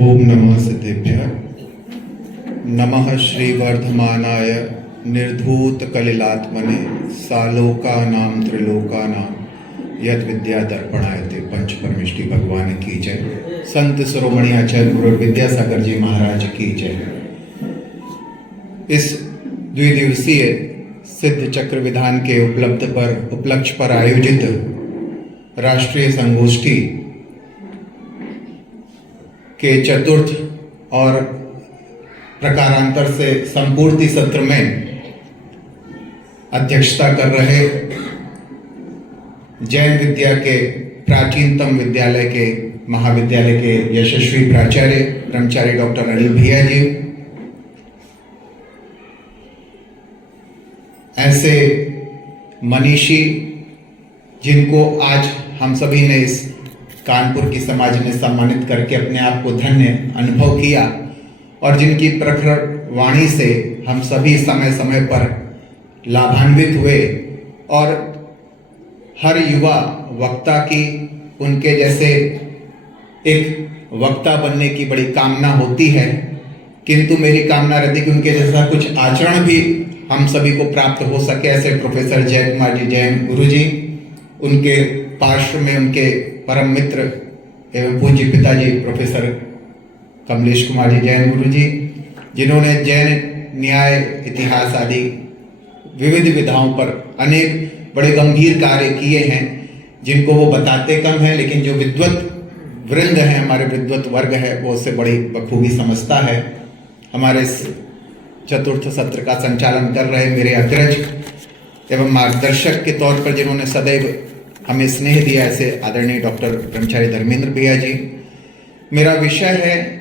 ओम नमः सिद्धेभ्यः। नमः श्रीवर्धमानाय निर्धूत कलिलात्मने सालोकानां त्रिलोकानां यद विद्या दर्पणायते पंच परमेष्टि भगवान की जय। संत शिरोमणि आचार्य गुरु विद्यासागर जी महाराज की जय। इस द्विदिवसीय सिद्ध चक्र विधान के उपलक्ष्य पर आयोजित राष्ट्रीय संगोष्ठी के चतुर्थ और प्रकारांतर से संपूर्ति सत्र में अध्यक्षता कर रहे जैन विद्या के प्राचीनतम विद्यालय के महाविद्यालय के यशस्वी प्राचार्य ब्रह्मचारी डॉक्टर अनिल भैया जी, ऐसे मनीषी जिनको आज हम सभी ने इस कानपुर की समाज ने सम्मानित करके अपने आप को धन्य अनुभव किया और जिनकी प्रखर वाणी से हम सभी समय समय पर लाभान्वित हुए और हर युवा वक्ता की उनके जैसे एक वक्ता बनने की बड़ी कामना होती है, किंतु मेरी कामना रहती कि उनके जैसा कुछ आचरण भी हम सभी को प्राप्त हो सके। ऐसे प्रोफेसर जय कुमार जी जैन गुरु जी, उनके पार्श्व में उनके परम मित्र एवं पूज्य पिताजी प्रोफेसर कमलेश कुमार जी जैन गुरु जी, जिन्होंने जैन न्याय इतिहास आदि विविध विधाओं पर अनेक बड़े गंभीर कार्य किए हैं, जिनको वो बताते कम हैं, लेकिन जो विद्वत वृंद है, हमारे विद्वत वर्ग है, वो उससे बड़ी बखूबी समझता है। हमारे इस चतुर्थ सत्र का संचालन कर रहे मेरे अग्रज एवं मार्गदर्शक के तौर पर जिन्होंने सदैव हमें स्नेह दिया, ऐसे आदरणीय डॉक्टर ब्रह्मचारी धर्मेंद्र भैया जी। मेरा विषय है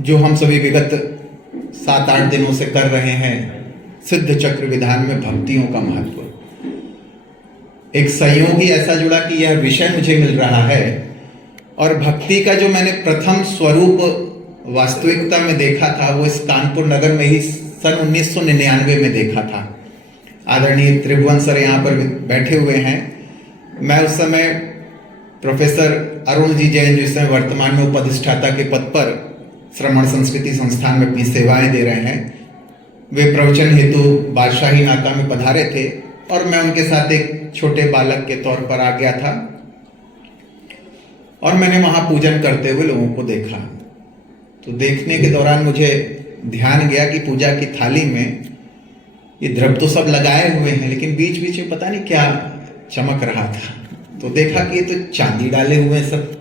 जो हम सभी विगत 7-8 दिनों से कर रहे हैं, सिद्ध चक्र विधान में भक्तियों का महत्व। एक संयोग ही ऐसा जुड़ा कि यह विषय मुझे मिल रहा है और भक्ति का जो मैंने प्रथम स्वरूप वास्तविकता में देखा था वो इस कानपुर नगर में ही सन 1999 में देखा था। आदरणीय त्रिभुवन सर यहाँ पर बैठे हुए हैं। मैं उस समय प्रोफेसर अरुण जी जैन, जो इस समय वर्तमान में उपअधिष्ठाता के पद पर श्रमण संस्कृति संस्थान में अपनी सेवाएं दे रहे हैं, वे प्रवचन हेतु बादशाही नाका में पधारे थे और मैं उनके साथ एक छोटे बालक के तौर पर आ गया था और मैंने वहां पूजन करते हुए लोगों को देखा। तो देखने के दौरान मुझे ध्यान गया कि पूजा की थाली में ये द्रव्य तो सब लगाए हुए हैं, लेकिन बीच बीच में पता नहीं क्या चमक रहा था। तो देखा कि ये तो चांदी डाले हुए हैं सब।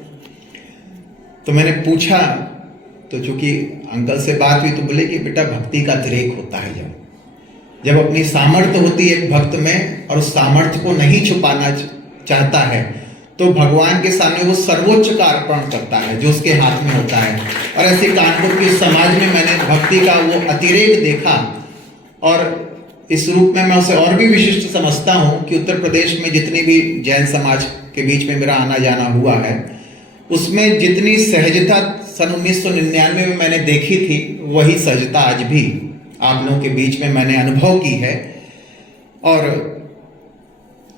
तो मैंने पूछा, तो चूंकि अंकल से बात हुई तो बोले कि बेटा भक्ति का अतिरेक होता है, जब अपनी सामर्थ्य होती है एक भक्त में और उस सामर्थ्य को नहीं छुपाना चाहता है तो भगवान के सामने वो सर्वोच्च का अर्पण करता है जो उसके हाथ में होता है। और ऐसे कानपुर के समाज में मैंने भक्ति का वो अतिरेक देखा और इस रूप में मैं उसे और भी विशिष्ट समझता हूं कि उत्तर प्रदेश में जितनी भी जैन समाज के बीच में मेरा आना जाना हुआ है, उसमें जितनी सहजता सन 1999 में मैंने देखी थी, वही सहजता आज भी आप लोगों के बीच में मैंने अनुभव की है। और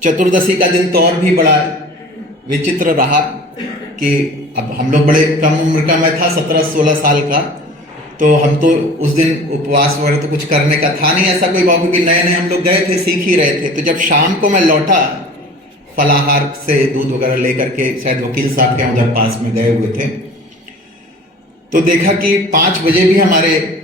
चतुर्दशी का दिन तो और भी बड़ा विचित्र रहा कि अब हम लोग बड़े कम उम्र का, मैं था 17-16 साल का, तो हम तो उस दिन उपवास वगैरह तो कुछ करने का था नहीं ऐसा कोई बाबू, कि नए नए हम लोग गए थे, सीख ही रहे थे। तो जब शाम को मैं लौटा फलाहार से दूध वगैरह लेकर के, शायद वकील साहब के उधर पास में गए हुए थे, तो देखा कि 5 बजे भी हमारे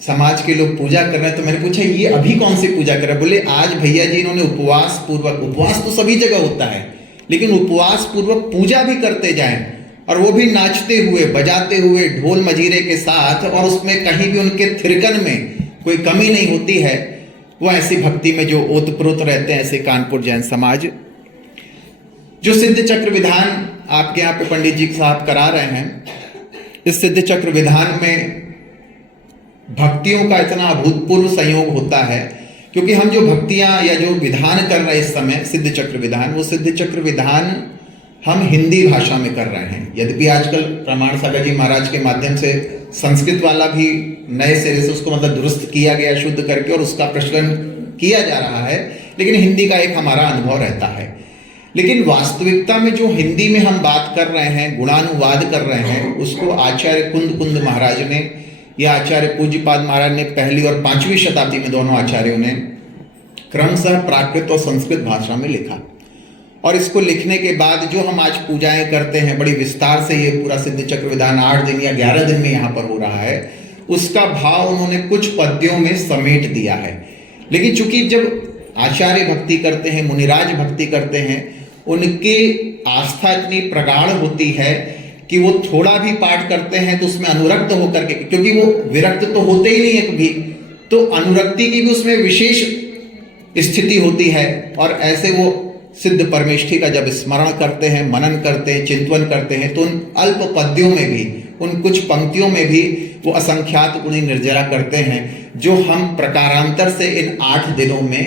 समाज के लोग पूजा कर रहे हैं। तो मैंने पूछा ये अभी कौन सी पूजा कर रहे हैं? बोले आज भैया जी इन्होंने उपवास पूर्वक, उपवास तो सभी जगह होता है, लेकिन उपवास पूर्वक पूजा भी करते जाएं और वो भी नाचते हुए बजाते हुए ढोल मजीरे के साथ, और उसमें कहीं भी उनके थिरकन में कोई कमी नहीं होती है। वो ऐसी भक्ति में जो ओतप्रोत रहते हैं, ऐसे कानपुर जैन समाज। जो सिद्ध चक्र विधान आपके यहाँ पे पंडित जी साहब करा रहे हैं, इस सिद्ध चक्र विधान में भक्तियों का इतना अभूतपूर्व संयोग होता है, क्योंकि हम जो भक्तियां या जो विधान कर रहे हैं इस समय सिद्ध चक्र विधान, वो सिद्ध चक्र विधान हम हिंदी भाषा में कर रहे हैं। यद्यपि आजकल प्रमाण सागर जी महाराज के माध्यम से संस्कृत वाला भी नए सिरे से उसको मतलब दुरुस्त किया गया, शुद्ध करके, और उसका प्रचलन किया जा रहा है, लेकिन हिंदी का एक हमारा अनुभव रहता है। लेकिन वास्तविकता में जो हिंदी में हम बात कर रहे हैं, गुणानुवाद कर रहे हैं, उसको आचार्य कुंद महाराज ने या आचार्य पूज्यपाद महाराज ने 1वीं और 5वीं शताब्दी में दोनों आचार्यों ने क्रमशः प्राकृत और संस्कृत भाषा में लिखा। और इसको लिखने के बाद जो हम आज पूजाएं करते हैं, बड़ी विस्तार से ये पूरा सिद्ध चक्र विधान 8 दिन या 11 दिन में यहाँ पर हो रहा है, उसका भाव उन्होंने कुछ पद्यों में समेट दिया है। लेकिन चूंकि जब आचार्य भक्ति करते हैं, मुनिराज भक्ति करते हैं, उनकी आस्था इतनी प्रगाढ़ होती है कि वो थोड़ा भी पाठ करते हैं तो उसमें अनुरक्त होकर के, क्योंकि वो विरक्त तो होते ही नहीं है कभी, तो अनुरक्ति की भी उसमें विशेष स्थिति होती है। और ऐसे वो सिद्ध परमेष्ठी का जब स्मरण करते हैं, मनन करते हैं, चिंतन करते हैं, तो उन अल्प पद्यों में भी, उन कुछ पंक्तियों में भी वो असंख्यात गुणी निर्जरा करते हैं, जो हम प्रकारांतर से इन 8 दिनों में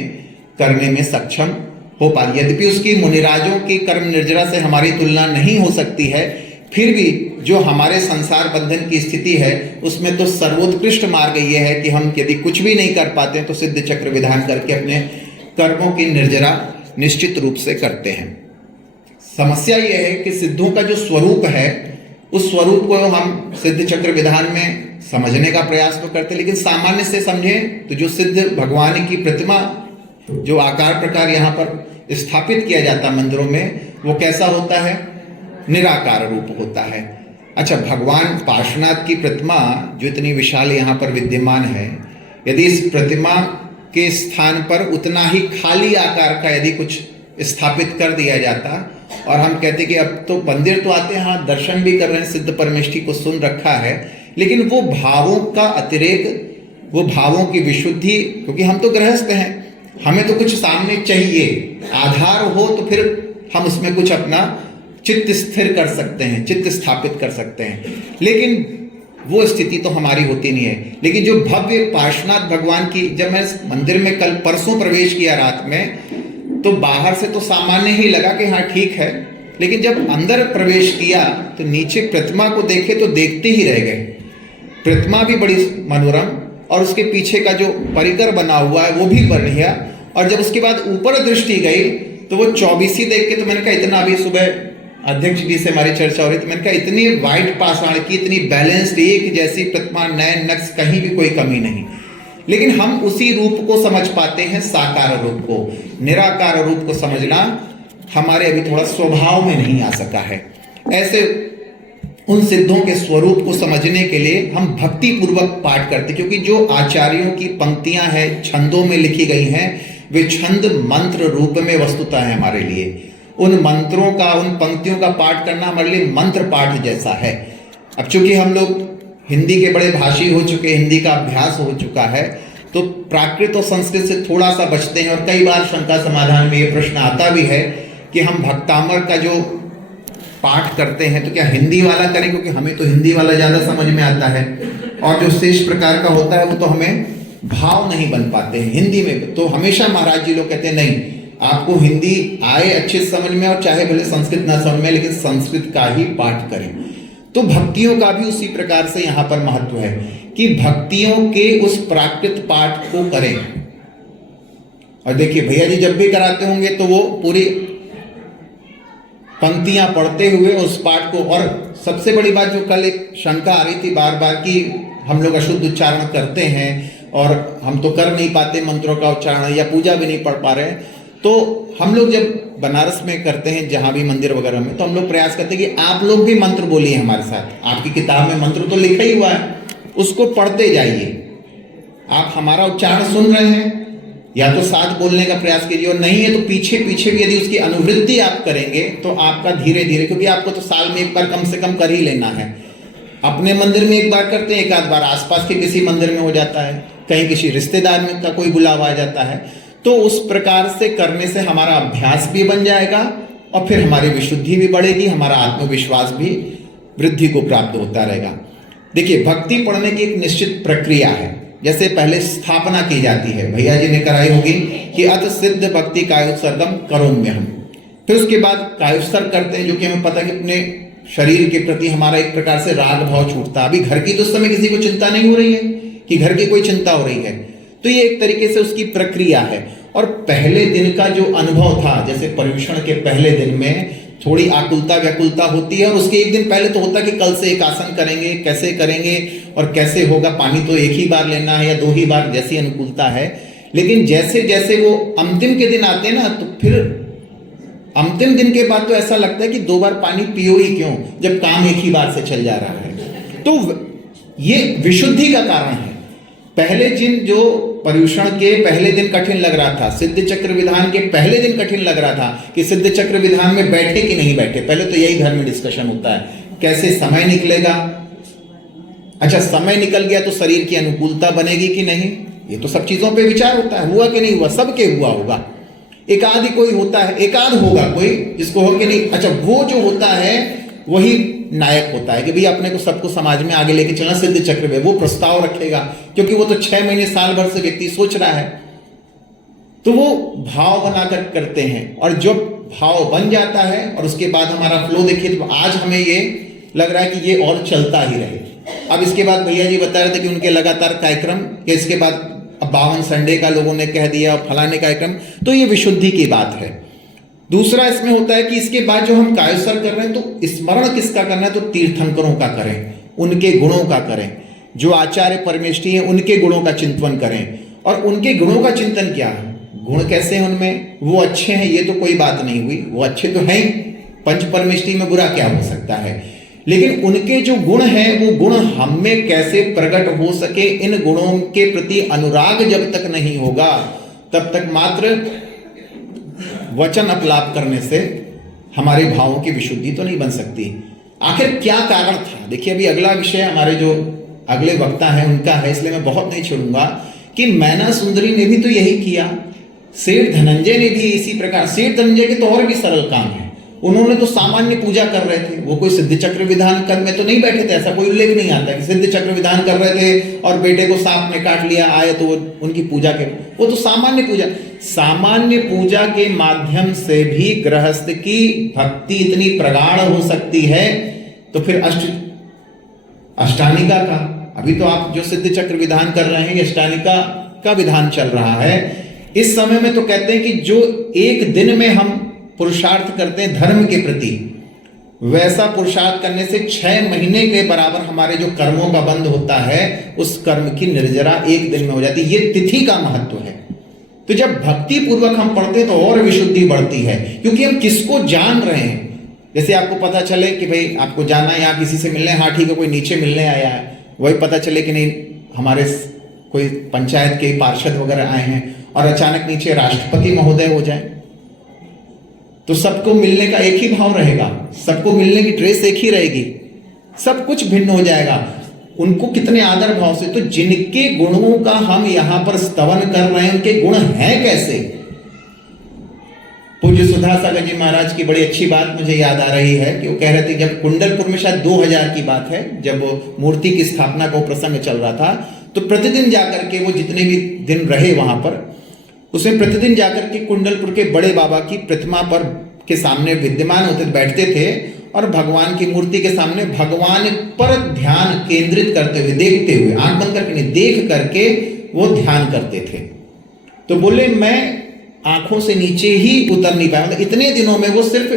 करने में सक्षम हो पा। यद्यपि उसकी मुनिराजों की कर्म निर्जरा से हमारी तुलना नहीं हो सकती है, फिर भी जो हमारे संसार बंधन की स्थिति है उसमें तो सर्वोत्कृष्ट मार्ग ये है कि हम यदि कुछ भी नहीं कर पाते तो सिद्ध चक्र विधान करके अपने कर्मों की निर्जरा निश्चित रूप से करते हैं। समस्या यह है कि सिद्धों का जो स्वरूप है, उस स्वरूप को हम सिद्ध चक्र विधान में समझने का प्रयास तो करते हैं, लेकिन सामान्य से समझें तो जो सिद्ध भगवान की प्रतिमा, जो आकार प्रकार यहाँ पर स्थापित किया जाता मंदिरों में, वो कैसा होता है? निराकार रूप होता है। अच्छा, भगवान पार्श्वनाथ की प्रतिमा जो इतनी विशाल यहाँ पर विद्यमान है, यदि इस प्रतिमा के स्थान पर उतना ही खाली आकार का यदि कुछ स्थापित कर दिया जाता और हम कहते कि अब तो मंदिर तो आते हैं, हाँ दर्शन भी कर रहे हैं, सिद्ध परमेष्ठी को सुन रखा है, लेकिन वो भावों का अतिरेक, वो भावों की विशुद्धि, क्योंकि हम तो गृहस्थ हैं, हमें तो कुछ सामने चाहिए, आधार हो तो फिर हम उसमें कुछ अपना चित्त स्थिर कर सकते हैं, चित्त स्थापित कर सकते हैं, लेकिन वो स्थिति तो हमारी होती नहीं है। लेकिन जो भव्य पार्श्वनाथ भगवान की, जब मैं मंदिर में कल परसों प्रवेश किया रात में, तो बाहर से तो सामान्य ही लगा कि हाँ ठीक है, लेकिन जब अंदर प्रवेश किया तो नीचे प्रतिमा को देखे तो देखते ही रह गए। प्रतिमा भी बड़ी मनोरम और उसके पीछे का जो परिकर बना हुआ है वो भी बढ़िया, और जब उसके बाद ऊपर दृष्टि गई तो वो 24 देख के तो मैंने कहा इतना, अभी सुबह अध्यक्ष जी से हमारी चर्चा हो रही थी, मैंने कहा इतनी वाइट पाषाण की, इतनी बैलेंस्ड, एक जैसी प्रतिमा, नयन नक्श, कहीं भी कोई कमी नहीं। लेकिन हम उसी रूप को समझ पाते हैं, साकार रूप को। निराकार रूप को समझना हमारे अभी थोड़ा स्वभाव में नहीं आ सका है। ऐसे उन सिद्धों के स्वरूप को समझने के लिए हम भक्ति पूर्वक पाठ करते, क्योंकि जो आचार्यों की पंक्तियां हैं, छंदों में लिखी गई हैं, वे छंद मंत्र रूप में वस्तुतः है हमारे लिए। उन मंत्रों का, उन पंक्तियों का पाठ करना हमारे लिए मंत्र पाठ जैसा है। अब चूंकि हम लोग हिंदी के बड़े भाषी हो चुके, हिंदी का अभ्यास हो चुका है, तो प्राकृत और संस्कृत से थोड़ा सा बचते हैं। और कई बार शंका समाधान में ये प्रश्न आता भी है कि हम भक्तामर का जो पाठ करते हैं तो क्या हिंदी वाला करें, क्योंकि हमें तो हिंदी वाला ज़्यादा समझ में आता है, और जो शेष प्रकार का होता है वो तो हमें भाव नहीं बन पाते हैं हिंदी में। तो हमेशा महाराज जी लोग कहते हैं नहीं, आपको हिंदी आए अच्छे समझ में, और चाहे भले संस्कृत ना समझ में, लेकिन संस्कृत का ही पाठ करें। तो भक्तियों का भी उसी प्रकार से यहाँ पर महत्व है कि भक्तियों के उस प्राकृत पाठ को करें। और देखिए भैया जी जब भी कराते होंगे तो वो पूरी पंक्तियां पढ़ते हुए उस पाठ को, और सबसे बड़ी बात जो कल एक शंका आ रही थी बार बार कि हम लोग अशुद्ध उच्चारण करते हैं और हम तो कर नहीं पाते मंत्रों का उच्चारण, या पूजा भी नहीं पढ़ पा रहे हैं, तो हम लोग जब बनारस में करते हैं, जहाँ भी मंदिर वगैरह में, तो हम लोग प्रयास करते हैं कि आप लोग भी मंत्र बोलिए हमारे साथ। आपकी किताब में मंत्र तो लिखा ही हुआ है, उसको पढ़ते जाइए। आप हमारा उच्चारण सुन रहे हैं, या तो साथ बोलने का प्रयास कीजिए, और नहीं है तो पीछे पीछे भी यदि उसकी अनुवृत्ति आप करेंगे तो आपका धीरे धीरे, क्योंकि आपको तो साल में एक बार कम से कम कर ही लेना है। अपने मंदिर में एक बार करते हैं, एक आध बार आसपास के किसी मंदिर में हो जाता है, कहीं किसी रिश्तेदार में का कोई बुलावा आ जाता है, तो उस प्रकार से करने से हमारा अभ्यास भी बन जाएगा और फिर हमारी विशुद्धि भी बढ़ेगी, हमारा आत्मविश्वास भी वृद्धि को प्राप्त होता रहेगा। देखिए भक्ति पढ़ने की एक निश्चित प्रक्रिया है। जैसे पहले स्थापना की जाती है, भैया जी ने कराई होगी कि अत सिद्ध भक्ति कायोत्सर्गम करोम्यहम्। फिर उसके बाद कायोत्सर्ग करते हैं, जो कि हमें पता है कि अपने शरीर के प्रति हमारा एक प्रकार से राग भाव छूटता है। अभी घर की तो उस समय किसी को चिंता नहीं हो रही है कि घर की कोई चिंता हो रही है, तो ये एक तरीके से उसकी प्रक्रिया है। और पहले दिन का जो अनुभव था, जैसे पर्युषण के पहले दिन में थोड़ी आकुलता व्याकुलता होती है, और उसके एक दिन पहले तो होता है कि कल से एक आसन करेंगे, कैसे करेंगे और कैसे होगा, पानी तो एक ही बार लेना है या 2 ही बार, जैसी अनुकूलता है। लेकिन जैसे जैसे वो अंतिम के दिन आते हैं ना, तो फिर अंतिम दिन के बाद तो ऐसा लगता है कि 2 बार पानी पियो ही क्यों, जब काम एक ही बार से चल जा रहा है। तो ये विशुद्धि का कारण है। पहले दिन जो पर्युषण के पहले दिन कठिन लग रहा था, सिद्ध चक्र विधान के पहले दिन कठिन लग रहा था कि सिद्ध चक्र विधान में बैठे कि नहीं बैठे। पहले तो यही घर में डिस्कशन होता है, कैसे समय निकलेगा। अच्छा, समय निकल गया तो शरीर की अनुकूलता बनेगी कि नहीं, ये तो सब चीजों पे विचार होता है। हुआ कि नहीं हुआ, सबके हुआ होगा। एकाध ही कोई होता है, एकाध होगा कोई जिसको हो कि नहीं। अच्छा, वो जो होता है वही नायक होता है कि भाई अपने को सबको समाज में आगे लेके चलना, सिद्ध चक्र में वो प्रस्ताव रखेगा, क्योंकि वो तो 6 महीने साल भर से व्यक्ति सोच रहा है। तो वो भाव बनाकर करते हैं, और जब भाव बन जाता है और उसके बाद हमारा फ्लो देखिए, तो आज हमें ये लग रहा है कि ये और चलता ही रहे। अब इसके बाद भैया जी बता रहे थे कि उनके लगातार कार्यक्रम, इसके बाद 52 संडे का लोगों ने कह दिया, फलाने कार्यक्रम, तो ये विशुद्धि की बात है। दूसरा इसमें होता है कि इसके बाद जो हम कायसर कर रहे हैं, तो स्मरण किसका करना है, तो तीर्थंकरों का करें, उनके गुणों का करें, जो आचार्य परमेष्ठी हैं उनके गुणों का चिंतन करें। और उनके गुणों का चिंतन क्या है, गुण कैसे हैं उनमें, वो अच्छे हैं ये तो कोई बात नहीं हुई, वो अच्छे तो हैं, पंच परमेष्ठी में बुरा क्या हो सकता है। लेकिन उनके जो गुण हैं, वो गुण हम में कैसे प्रकट हो सके, इन गुणों के प्रति अनुराग जब तक नहीं होगा, तब तक मात्र वचन अपलाप करने से हमारे भावों की विशुद्धि तो नहीं बन सकती। आखिर क्या कारण था, देखिए अभी अगला विषय हमारे जो अगले वक्ता हैं उनका है, इसलिए मैं बहुत नहीं छोड़ूंगा कि मैना सुंदरी ने भी तो यही किया, सेठ धनंजय ने भी इसी प्रकार। सेठ धनंजय के तो और भी सरल काम है, उन्होंने तो सामान्य पूजा कर रहे थे, वो कोई सिद्ध चक्र विधान कर में तो नहीं बैठे थे, ऐसा कोई उल्लेख नहीं आता कि सिद्ध चक्र विधान कर रहे थे और बेटे को सांप ने काट लिया, आए तो वो उनकी पूजा के, वो तो सामान्य पूजा। सामान्य पूजा के माध्यम से भी गृहस्थ की भक्ति इतनी प्रगाढ़ हो सकती है, तो फिर अष्टानिका का, अभी तो आप जो सिद्ध चक्र विधान कर रहे हैं, अष्टानिका का विधान चल रहा है। इस समय में तो कहते हैं कि जो एक दिन में हम पुरुषार्थ करते हैं धर्म के प्रति, वैसा पुरुषार्थ करने से 6 महीने के बराबर हमारे जो कर्मों का बंध होता है, उस कर्म की निर्जरा एक दिन में हो जाती है। ये तिथि का महत्व है। तो जब भक्ति पूर्वक हम पढ़ते हैं तो और विशुद्धि बढ़ती है, क्योंकि हम किसको जान रहे हैं। जैसे आपको पता चले कि भाई आपको जाना है, यहाँ किसी से मिलने, हाँ ठीक है, कोई नीचे मिलने आया है, वही पता चले कि नहीं हमारे कोई पंचायत के पार्षद वगैरह आए हैं, और अचानक नीचे राष्ट्रपति महोदय हो जाए, तो सबको मिलने का एक ही भाव रहेगा, सबको मिलने की ड्रेस एक ही रहेगी, सब कुछ भिन्न हो जाएगा। उनको कितने आदर भाव से, तो जिनके गुणों का हम यहां पर स्तवन कर रहे हैं, उनके गुण हैं कैसे। पूज्य सुधा सागर जी महाराज की बड़ी अच्छी बात मुझे याद आ रही है कि वो कह रहे थे, जब कुंडलपुर में शायद 2000 की बात है, जब मूर्ति की स्थापना का प्रसंग चल रहा था, तो प्रतिदिन जाकर के वो जितने भी दिन रहे वहां पर, उसमें प्रतिदिन जाकर के कुंडलपुर के बड़े बाबा की प्रतिमा पर के सामने विद्यमान होते, बैठते थे और भगवान की मूर्ति के सामने भगवान पर ध्यान केंद्रित करते हुए, देखते हुए, आंख बंद करके नहीं, देख करके वो ध्यान करते थे। तो बोले मैं आंखों से नीचे ही उतर नहीं पाया, मतलब इतने दिनों में वो सिर्फ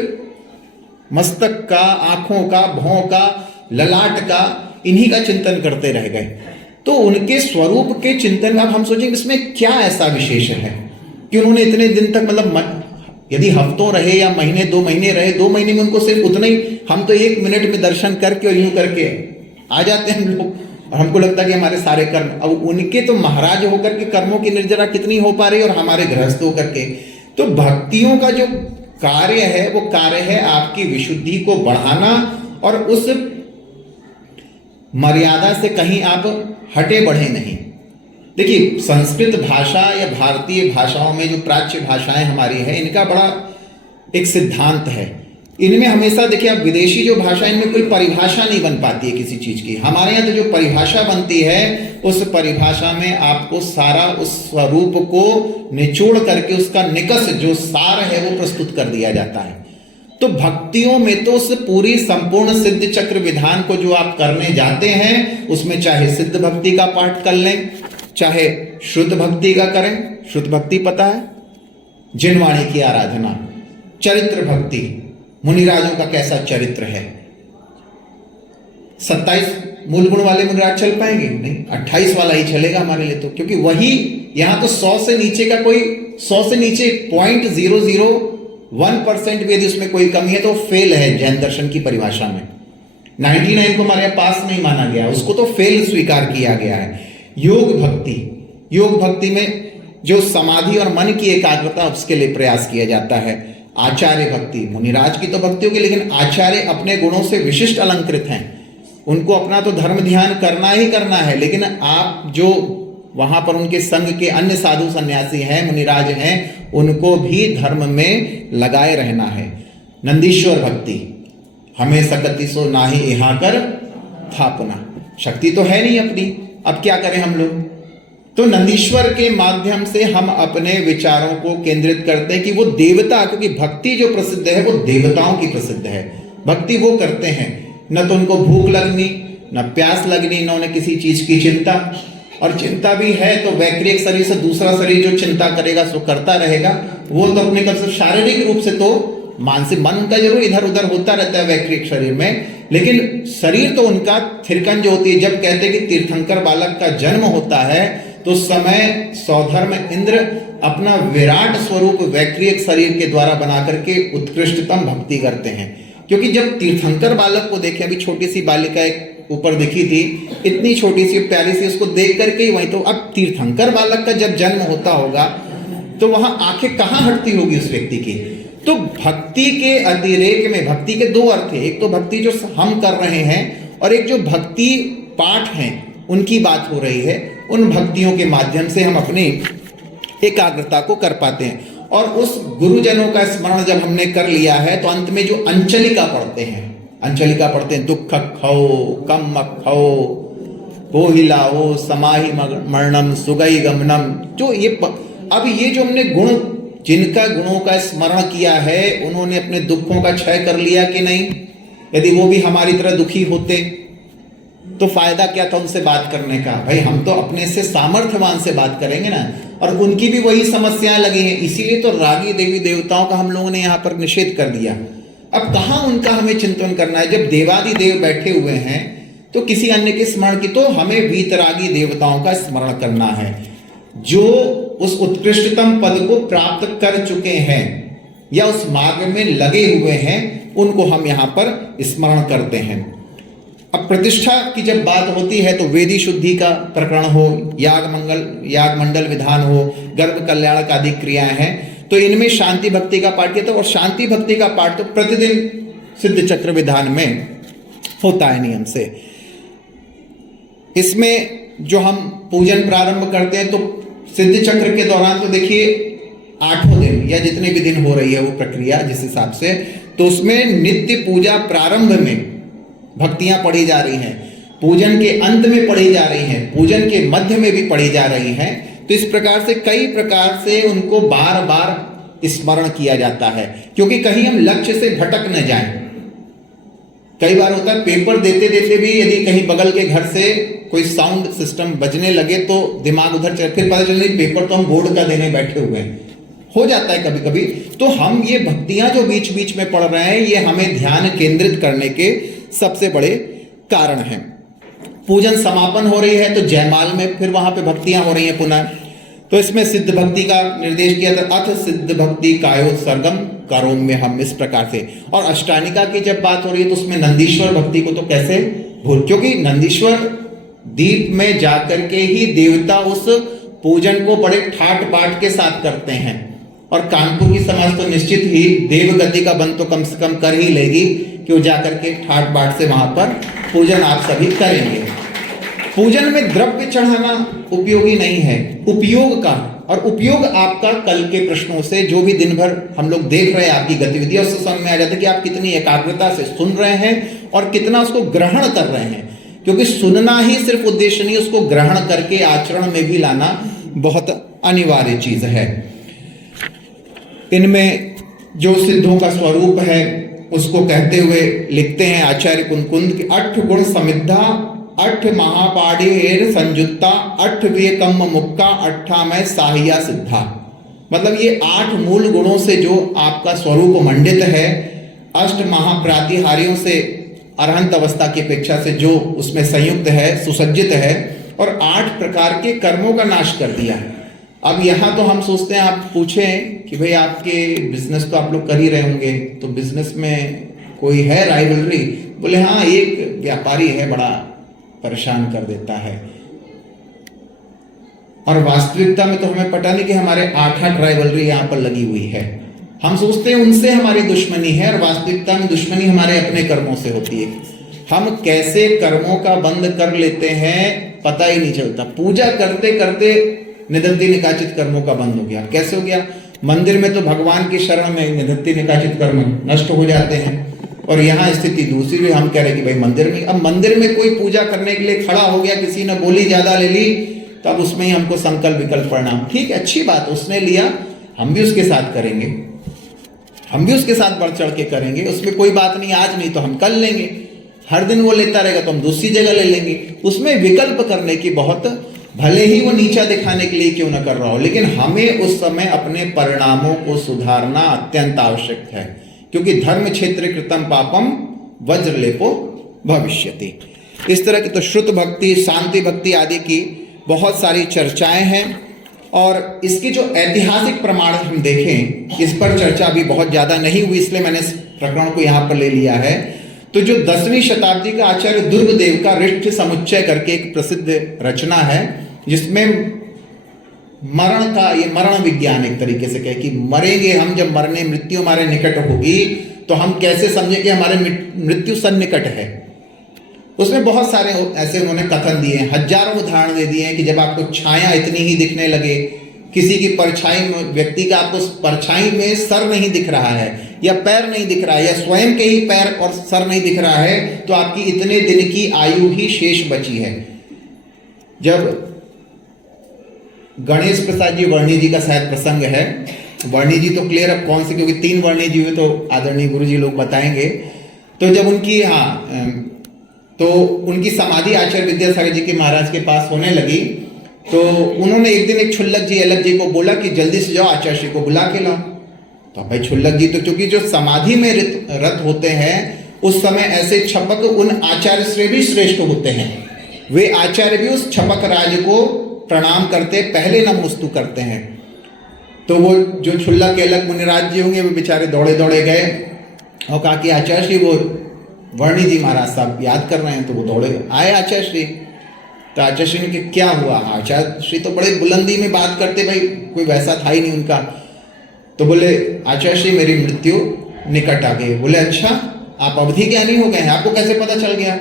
मस्तक का, आंखों का, भौं का, ललाट का, इन्हीं का चिंतन करते रह गए। तो उनके स्वरूप के चिंतन में अब हम सोचेंगे इसमें क्या ऐसा विशेष है कि उन्होंने इतने दिन तक, मतलब यदि हफ्तों रहे या महीने 2 महीने रहे, 2 महीने में उनको सिर्फ उतना ही, हम तो 1 मिनट में दर्शन करके और यूं करके आ जाते हैं हम लोग, और हमको लगता है कि हमारे सारे कर्म, अब उनके तो महाराज होकर के कर्मों की निर्जरा कितनी हो पा रही है, और हमारे गृहस्थ होकर के। तो भक्तियों का जो कार्य है, वो कार्य है आपकी विशुद्धि को बढ़ाना, और उस मर्यादा से कहीं आप हटे बढ़े नहीं। देखिए संस्कृत भाषा या भारतीय भाषाओं में जो प्राच्य भाषाएं हमारी हैं, इनका बड़ा एक सिद्धांत है। इनमें हमेशा देखिए आप विदेशी जो भाषा, इनमें कोई परिभाषा नहीं बन पाती है किसी चीज की। हमारे यहाँ तो जो परिभाषा बनती है, उस परिभाषा में आपको सारा उस स्वरूप को निचोड़ करके उसका निकष जो सार है वो प्रस्तुत कर दिया जाता है। तो भक्तियों में तो उस पूरी संपूर्ण सिद्ध चक्र विधान को जो आप करने जाते हैं, उसमें चाहे सिद्ध भक्ति का पाठ कर लें, चाहे शुद्ध भक्ति का करें, शुद्ध भक्ति पता है जिनवाणी की आराधना, चरित्र भक्ति, मुनिराजों का कैसा चरित्र है। 27 मूल गुण वाले मुनिराज चल पाएंगे? नहीं, 28 वाला ही चलेगा हमारे लिए, तो क्योंकि वही यहां तो 100 से नीचे का कोई 100 से नीचे 0.001% भी यदि उसमें कोई कमी है तो फेल है जैन दर्शन की परिभाषा में। 99 को हमारे पास नहीं माना गया, उसको तो फेल स्वीकार किया गया है। योग भक्ति में जो समाधि और मन की एकाग्रता, उसके लिए प्रयास किया जाता है। आचार्य भक्ति, मुनिराज की तो भक्ति होगी, लेकिन आचार्य अपने गुणों से विशिष्ट अलंकृत हैं, उनको अपना तो धर्म ध्यान करना ही करना है, लेकिन आप जो वहां पर उनके संग के अन्य साधु सन्यासी हैं, मुनिराज हैं, उनको भी धर्म में लगाए रहना है। नंदीश्वर भक्ति, हमें सकति सो नाही यहाँ कर थापना, शक्ति तो है नहीं अपनी, अब क्या करें हम लोग। तो नंदीश्वर के माध्यम से हम अपने विचारों को केंद्रित करते हैं कि वो देवता, क्योंकि भक्ति जो प्रसिद्ध है वो देवताओं की प्रसिद्ध है। भक्ति वो करते हैं, न तो उनको भूख लगनी, न प्यास लगनी, न उन्हें किसी चीज की चिंता, और चिंता भी है तो वैक्रिक शरीर से दूसरा शरीर जो चिंता करेगा सो करता रहेगा, वो तो अपने कब से शारीरिक रूप से तो मानसिक मन उनका जरूर इधर उधर होता रहता है वैक्रिक शरीर में, लेकिन शरीर तो उनका थिरकन जो होती है। जब कहते हैं कि तीर्थंकर बालक का जन्म होता है तो उस समय सौधर्म इंद्र अपना विराट स्वरूप वैक्रिक शरीर के द्वारा बना करके उत्कृष्टतम भक्ति करते हैं। क्योंकि जब तीर्थंकर बालक को देखें, अभी छोटी सी बालिका एक ऊपर दिखी थी, इतनी छोटी सी प्यारी सी, उसको देख करके ही वही, तो अब तीर्थंकर बालक का जब जन्म होता होगा तो वहां आंखें कहाँ हटती होगी उस व्यक्ति की। तो भक्ति के अतिरेक में, भक्ति के दो अर्थ है, एक तो भक्ति जो हम कर रहे हैं और एक जो भक्ति पाठ हैं उनकी बात हो रही है। उन भक्तियों के माध्यम से हम अपनी एकाग्रता को कर पाते हैं। और उस गुरुजनों का स्मरण जब हमने कर लिया है तो अंत में जो अंचलिका पढ़ते हैं, दुख खो कम खो पोहिलाओ समाहि मरणम सुगई गमनम, जो ये अब ये जो हमने गुण, जिनका गुणों का स्मरण किया है, उन्होंने अपने दुखों का क्षय कर लिया कि नहीं। यदि वो भी हमारी तरह दुखी होते तो फायदा क्या था उनसे बात करने का। भाई हम तो अपने से सामर्थ्यवान से बात करेंगे ना, और उनकी भी वही समस्याएं लगी हैं, इसीलिए तो रागी देवी देवताओं का हम लोगों ने यहाँ पर निषेध कर दिया। अब कहाँ उनका हमें चिंतन करना है, जब देवादि देव बैठे हुए हैं तो किसी अन्य के स्मरण की, तो हमें वीतरागी देवताओं का स्मरण करना है जो उस उत्कृष्टतम पद को प्राप्त कर चुके हैं या उस मार्ग में लगे हुए हैं, उनको हम यहाँ पर स्मरण करते हैं। अब प्रतिष्ठा की जब बात होती है तो वेदी शुद्धि का प्रकरण हो, याग मंडल विधान हो, गर्भ कल्याण आदि क्रियाएं हैं, तो इनमें शांति भक्ति का पाठ किया था। और शांति भक्ति का पाठ तो प्रतिदिन सिद्ध चक्र विधान में होता है नियम से। इसमें जो हम पूजन प्रारंभ करते हैं तो सिद्ध चक्र के दौरान तो देखिए 8 दिन या जितने भी दिन हो रही है वो प्रक्रिया जिस हिसाब से, तो उसमें नित्य पूजा प्रारंभ में भक्तियां पढ़ी जा रही हैं, पूजन के अंत में पढ़ी जा रही हैं, पूजन के मध्य में भी पढ़ी जा रही हैं। तो इस प्रकार से कई प्रकार से उनको बार बार स्मरण किया जाता है, क्योंकि कहीं हम लक्ष्य से भटक न जाएं। कई बार होता है पेपर देते देते भी यदि कहीं बगल के घर से कोई साउंड सिस्टम बजने लगे तो दिमाग उधर चल, फिर पता चले पेपर तो हम बोर्ड का देने बैठे हुए हैं, हो जाता है कभी कभी। तो हम ये भक्तियां जो बीच बीच में पढ़ रहे हैं, ये हमें ध्यान केंद्रित करने के सबसे बड़े कारण हैं। पूजन समापन हो रही है तो जयमाल में फिर वहां पे भक्तियां हो रही हैं पुनः, तो इसमें सिद्ध भक्ति का निर्देश किया था, अथ सिद्ध भक्ति कायोत्सर्गम करोम में हम, इस प्रकार से। और अष्टानिका की जब बात हो रही है तो उसमें नंदीश्वर भक्ति को तो कैसे भूल, क्योंकि नंदीश्वर दीप में जाकर के ही देवता उस पूजन को बड़े ठाट बाट के साथ करते हैं। और कानपुर की समाज तो निश्चित ही देवगति का बंद तो कम से कम कर ही लेगी कि वो जाकर के ठाट बाट से वहां पर पूजन आप सभी करेंगे। पूजन में द्रव्य चढ़ाना उपयोगी नहीं है, उपयोग का, और उपयोग आपका कल के प्रश्नों से जो भी दिन भर हम लोग देख रहे हैं आपकी गतिविधियों से समझ में आ जाता है कि आप कितनी एकाग्रता से सुन रहे हैं और कितना उसको ग्रहण कर रहे हैं। क्योंकि सुनना ही सिर्फ उद्देश्य नहीं, उसको ग्रहण करके आचरण में भी लाना बहुत अनिवार्य चीज है। इनमें जो सिद्धों का स्वरूप है उसको कहते हुए लिखते हैं आचार्य कुंकुंद की, 8 गुण समिद्धा 8 महापाढ़ेर संयुक्ता 8 व्यकम मुक्का 8 में साहिया सिद्धा। मतलब ये 8 मूल गुणों से जो आपका स्वरूप मंडित है, अष्ट महाप्रातिहार्यों से अरहंत अवस्था की अपेक्षा से जो उसमें संयुक्त है, सुसज्जित है, और 8 प्रकार के कर्मों का नाश कर दिया है। अब यहाँ तो हम सोचते हैं, आप पूछें कि भाई आपके बिजनेस तो आप लोग कर ही रहे होंगे, तो बिजनेस में कोई है राइवलरी? बोले हाँ, एक व्यापारी है, बड़ा परेशान कर देता है। और वास्तविकता में तो हमें पता नहीं कि हमारे 8 राइवलरी यहाँ पर लगी हुई है। हम सोचते हैं उनसे हमारी दुश्मनी है, और वास्तविकता में दुश्मनी हमारे अपने कर्मों से होती है। हम कैसे कर्मों का बंद कर लेते हैं पता ही नहीं चलता। पूजा करते करते निदंती निकाचित कर्मों का बंद हो गया। कैसे हो गया? मंदिर में तो भगवान की शरण में निदंती निकाचित कर्म नष्ट हो जाते हैं, और यहाँ स्थिति दूसरी भी। हम कह रहे कि भाई मंदिर में, अब मंदिर में कोई पूजा करने के लिए खड़ा हो गया, किसी ने बोली ज्यादा ले ली, तो अब उसमें ही हमको संकल्प विकल्प प्रणाम, ठीक है, अच्छी बात, उसने लिया, हम भी उसके साथ करेंगे, हम भी उसके साथ बढ़ चढ़ के करेंगे, उसमें कोई बात नहीं, आज नहीं तो हम कल लेंगे। हर दिन वो लेता रहेगा तो हम दूसरी जगह ले लेंगे। उसमें विकल्प करने की बहुत, भले ही वो नीचा दिखाने के लिए क्यों न कर रहा हो, लेकिन हमें उस समय अपने परिणामों को सुधारना अत्यंत आवश्यक है, क्योंकि धर्म क्षेत्र कृतम पापम वज्रलेपो भविष्यति। इस तरह की तो श्रुत भक्ति, शांति भक्ति आदि की बहुत सारी चर्चाएं हैं, और इसके जो ऐतिहासिक प्रमाण हम देखें, इस पर चर्चा अभी बहुत ज्यादा नहीं हुई, इसलिए मैंने इस प्रकरण को यहाँ पर ले लिया है। तो जो 10वीं शताब्दी का आचार्य दुर्गदेव का रिष्ट समुच्चय करके एक प्रसिद्ध रचना है, जिसमें मरण का, ये मरण विज्ञान एक तरीके से कहे कि मरेंगे हम, जब मरने, मृत्यु हमारे निकट होगी तो हम कैसे समझे कि हमारे मृत्यु सन्निकट है। उसमें बहुत सारे ऐसे उन्होंने कथन दिए हैं, हजारों उदाहरण दे दिए हैं कि जब आपको छाया इतनी ही दिखने लगे, किसी की परछाई में, व्यक्ति का आपको परछाई में सर नहीं दिख रहा है, या पैर नहीं दिख रहा है, या स्वयं के ही पैर और सर नहीं दिख रहा है, तो आपकी इतने दिन की आयु ही शेष बची है। जब गणेश प्रसाद जी वर्णी जी का शायद प्रसंग है, वर्णी जी तो क्लियर, अब कौन से, क्योंकि 3 वर्णी जी हुए तो आदरणीय गुरु जी लोग बताएंगे। तो जब उनकी, तो उनकी समाधि आचार्य विद्यासागर जी के महाराज के पास होने लगी, तो उन्होंने एक दिन एक छुल्लक जी अलग जी को बोला कि जल्दी से जाओ आचार्य श्री को बुला के लाओ। तो भाई छुल्लक जी तो, क्योंकि जो समाधि में रत होते हैं उस समय ऐसे छपक उन आचार्य से भी श्रेष्ठ होते हैं, वे आचार्य भी उस छपक राज को प्रणाम करते, पहले नमोस्तु करते हैं। तो वो जो छुल्लक अलग मुनिराज जी होंगे, वे बेचारे दौड़े दौड़े गए और कहा कि आचार्य श्री, वो वर्णी जी महाराज साहब याद कर रहे हैं। तो वो दौड़े आए आचार्य श्री, तो आचार्य श्री ने क्या हुआ? आचार्य श्री तो बड़े बुलंदी में बात करते, भाई कोई वैसा था ही नहीं उनका। तो बोले आचार्य श्री, मेरी मृत्यु निकट आ गई। बोले अच्छा, आप अवधि ज्ञानी हो गए हैं, आपको कैसे पता चल गया?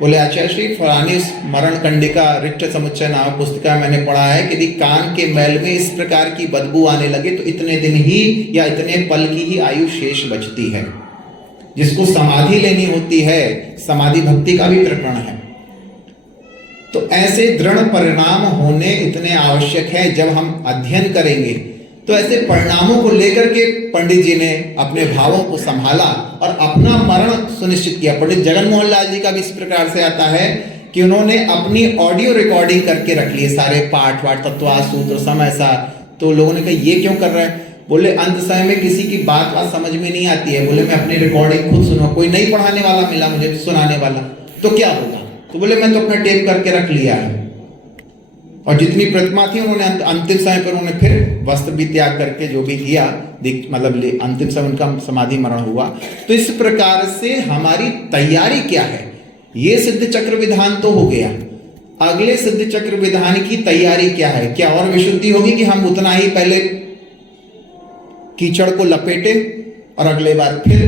बोले आचार्य श्री, फलानी मरण कंडिका रिष्ट समुच्चय नाम पुस्तिका मैंने पढ़ा है कि यदि कान के मैल में इस प्रकार की बदबू आने लगे तो इतने दिन ही या इतने पल की ही आयु शेष बचती है। जिसको समाधि लेनी होती है, समाधि भक्ति का भी प्रकरण है। तो ऐसे दृढ़ परिणाम होने इतने आवश्यक है। जब हम अध्ययन करेंगे तो ऐसे परिणामों को लेकर के पंडित जी ने अपने भावों को संभाला और अपना मरण सुनिश्चित किया। पंडित जगन मोहन लाल जी का भी इस प्रकार से आता है कि उन्होंने अपनी ऑडियो रिकॉर्डिंग करके रख लिए, सारे पाठ वाठ, तत्वा सूत्र समय सा। तो लोगों ने कहा ये क्यों कर रहा है? बोले अंत समय में किसी की बात समझ में नहीं आती है, बोले मैं अपनी रिकॉर्डिंग खुद सुनूं, कोई नहीं पढ़ाने वाला मिला मुझे सुनाने वाला, तो क्या होगा? तो बोले मैं तो अपना टेप करके रख लिया है। और जितनी प्रतिमा थी उन्होंने अंतिम समय पर उन्होंने फिर वस्त्र भी त्याग करके जो भी किया, मतलब अंतिम समय उनका समाधि मरण हुआ। तो इस प्रकार से हमारी तैयारी क्या है? ये सिद्ध चक्र विधान तो हो गया, अगले सिद्ध चक्र विधान की तैयारी क्या है? क्या और विशुद्धि होगी कि हम उतना ही पहले कीचड़ को लपेटे और अगले बार फिर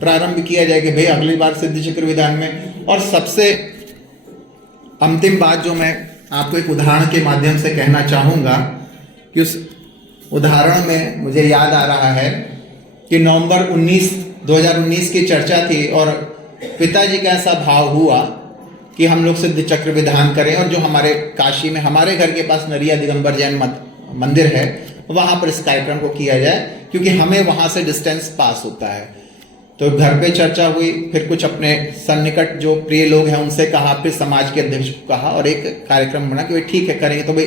प्रारंभ किया जाएगा भाई अगली बार सिद्ध चक्र विधान में। और सबसे अंतिम बात जो मैं आपको एक उदाहरण के माध्यम से कहना चाहूंगा कि उस उदाहरण में मुझे याद आ रहा है कि नवंबर 2019 की चर्चा थी और पिताजी का ऐसा भाव हुआ कि हम लोग सिद्ध चक्र विधान करें, और जो हमारे काशी में हमारे घर के पास नरिया दिगंबर जैन मंदिर है वहां पर इस कार्यक्रम को किया जाए, क्योंकि हमें वहां से डिस्टेंस पास होता है। तो घर पे चर्चा हुई, फिर कुछ अपने सन्निकट जो प्रिय लोग हैं उनसे कहा, फिर समाज के अध्यक्ष को कहा और एक कार्यक्रम बना कि भाई ठीक है करेंगे। तो भाई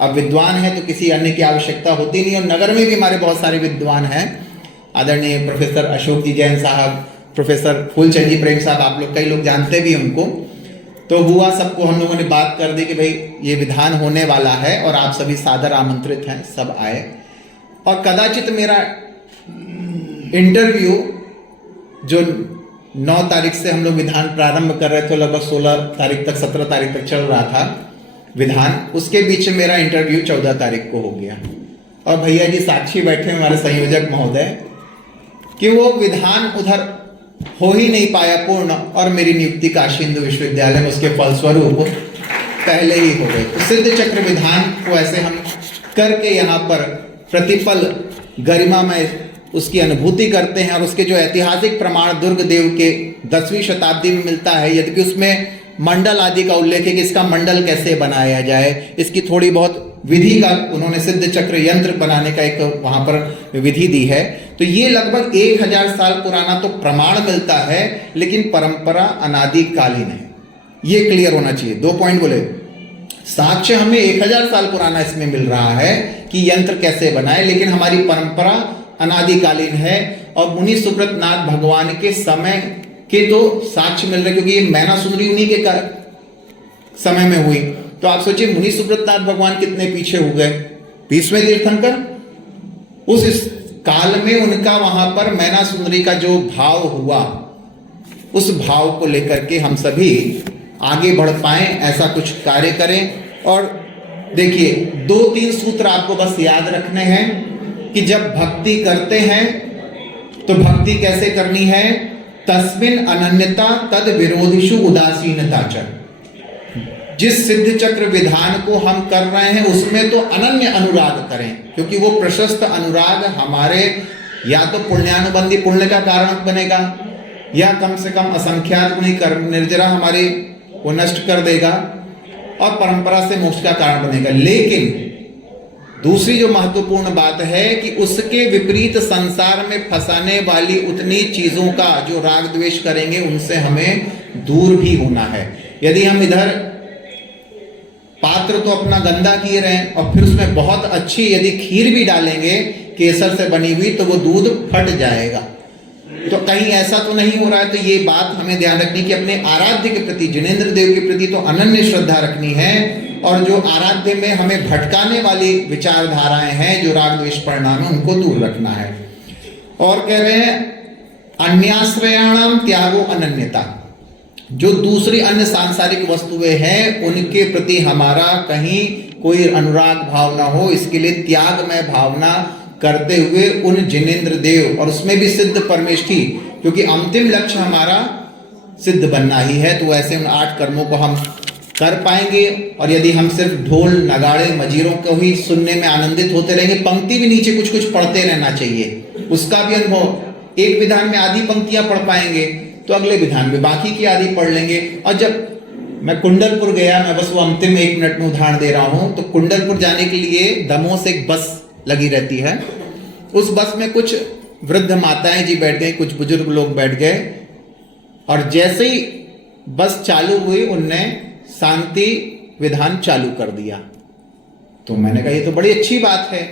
अब विद्वान है तो किसी अन्य की आवश्यकता होती नहीं, और नगर में भी हमारे बहुत सारे विद्वान हैं। आदरणीय प्रोफेसर अशोक जी जैन साहब, प्रोफेसर फूलचंद जी प्रेम साहब, आप लोग कई लोग जानते भी उनको। तो हुआ सबको हम लोगों ने बात कर दी कि भाई ये विधान होने वाला है और आप सभी सादर आमंत्रित हैं, सब आए। और कदाचित मेरा इंटरव्यू जो 9 तारीख से हम लोग विधान प्रारंभ कर रहे थे, लगभग 16 तारीख तक 17 तारीख तक चल रहा था विधान, उसके बीच मेरा इंटरव्यू 14 तारीख को हो गया। और भैया जी साक्षी बैठे हमारे संयोजक महोदय कि वो विधान उधर हो ही नहीं पाया पूर्ण, और मेरी नियुक्ति काशी हिंदू विश्वविद्यालय में उसके फलस्वरूप पहले ही हो गई। तो सिद्ध चक्र विधान को ऐसे हम करके यहाँ पर प्रतिपल गरिमा में उसकी अनुभूति करते हैं। और उसके जो ऐतिहासिक प्रमाण दुर्ग देव के 10वीं शताब्दी में मिलता है, यद्यपि उसमें मंडल आदि का उल्लेख है कि इसका मंडल कैसे बनाया जाए, इसकी थोड़ी बहुत विधि का उन्होंने सिद्ध चक्र यंत्र बनाने का एक वहां पर विधि दी है। तो ये लगभग 1000 साल पुराना तो प्रमाण मिलता है, लेकिन परंपरा अनादिकालीन है, ये क्लियर होना चाहिए। 2 पॉइंट बोले, साक्ष्य हमें 1000 साल पुराना इसमें मिल रहा है कि यंत्र कैसे बनाए, लेकिन हमारी परंपरा अनादिकालीन है। और मुनि सुब्रत नाथ भगवान के समय के तो साक्ष्य मिल रहे, क्योंकि ये मैना सुंदरी उन्हीं के समय में हुई। तो आप सोचिए मुनि सुब्रत नाथ भगवान कितने पीछे हो गए, 20वें तीर्थंकर। उस काल में उनका वहां पर मैना सुंदरी का जो भाव हुआ, उस भाव को लेकर के हम सभी आगे बढ़ पाए, ऐसा कुछ कार्य करें। और देखिए 2-3 सूत्र आपको बस याद रखने हैं कि जब भक्ति करते हैं तो भक्ति कैसे करनी है। तस्मिन अनन्यता तद विरोधिषु उदासीनता च। जिस सिद्ध चक्र विधान को हम कर रहे हैं उसमें तो अनन्य अनुराग करें, क्योंकि वो प्रशस्त अनुराग हमारे या तो पुण्यानुबंधी पुण्य का कारण बनेगा, या कम से कम असंख्यात गुणी कर्म निर्जरा हमारी वो नष्ट कर देगा, और परंपरा से मोक्ष का कारण बनेगा। लेकिन दूसरी जो महत्वपूर्ण बात है कि उसके विपरीत संसार में फंसाने वाली उतनी चीजों का जो राग द्वेष करेंगे उनसे हमें दूर भी होना है। यदि हम इधर पात्र तो अपना गंदा किए रहें और फिर उसमें बहुत अच्छी यदि खीर भी डालेंगे केसर से बनी हुई, तो वो दूध फट जाएगा। तो कहीं ऐसा तो नहीं हो रहा है। तो ये बात हमें ध्यान रखनी कि अपने आराध्य के प्रति, जिनेंद्र देव के प्रति तो अनन्य श्रद्धा रखनी है, और जो आराध्य में हमें भटकाने वाली विचारधाराएं हैं, जो राग द्वेष परिणाम है, उनको दूर रखना है। और कह रहे हैं अन्याश्रयाणाम त्यागो अनन्यता। जो दूसरी अन्य सांसारिक वस्तुएं हैं उनके प्रति हमारा कहीं कोई अनुराग भाव ना हो, इसके लिए त्यागमय भावना करते हुए उन जिनेंद्र देव, और उसमें भी सिद्ध परमेष्ठी, क्योंकि अंतिम लक्ष्य हमारा सिद्ध बनना ही है। तो ऐसे उन 8 कर्मों को हम कर पाएंगे। और यदि हम सिर्फ ढोल नगाड़े मजीरों को ही सुनने में आनंदित होते रहेंगे, पंक्ति भी नीचे कुछ कुछ पढ़ते रहना चाहिए, उसका भी अनुभव। एक विधान में आधी पंक्तियां पढ़ पाएंगे तो अगले विधान में बाकी की आधी पढ़ लेंगे। और जब मैं कुंडलपुर गया, मैं बस वो अंतिम 1 मिनट में उदाहरण दे रहा हूं, तो कुंडलपुर जाने के लिए दमोह से एक बस लगी रहती है। उस बस में कुछ वृद्ध माताएं जी बैठ गई, कुछ बुजुर्ग लोग बैठ गए, और जैसे ही बस चालू हुई उनने शांति विधान चालू कर दिया। तो मैंने कहा ये तो बड़ी अच्छी बात है।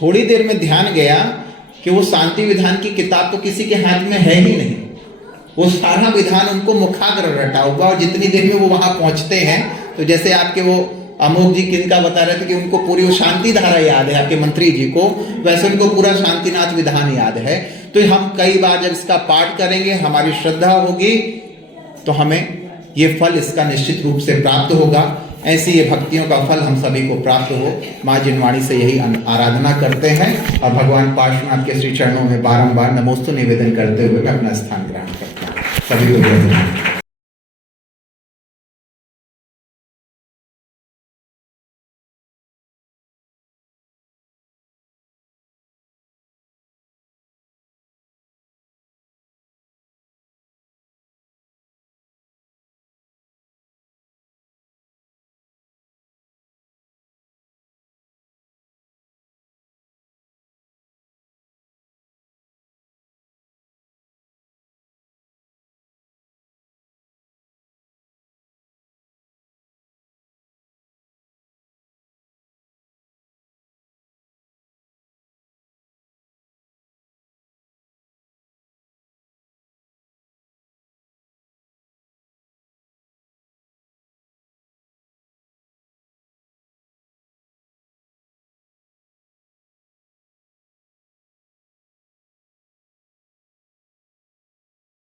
थोड़ी देर में ध्यान गया कि वो शांति विधान की किताब तो किसी के हाथ में है ही नहीं, वो सारा विधान उनको मुखाग्र रटा हुआ। और जितनी देर में वो वहां पहुंचते हैं, तो जैसे आपके वो अमोक जी किनका बता रहे थे कि उनको पूरी वो शांति धारा याद है, आपके मंत्री जी को, वैसे उनको पूरा शांतिनाथ विधान याद है। तो हम कई बार जब इसका पाठ करेंगे, हमारी श्रद्धा होगी, तो हमें ये फल इसका निश्चित रूप से प्राप्त होगा। ऐसी ये भक्तियों का फल हम सभी को प्राप्त हो, माँ जिनवाणी से यही आराधना करते हैं। और भगवान पार्श्वनाथ के श्री चरणों में बारंबार नमोस्तु निवेदन करते हुए मैं अपना स्थान ग्रहण करता हूँ। सभी को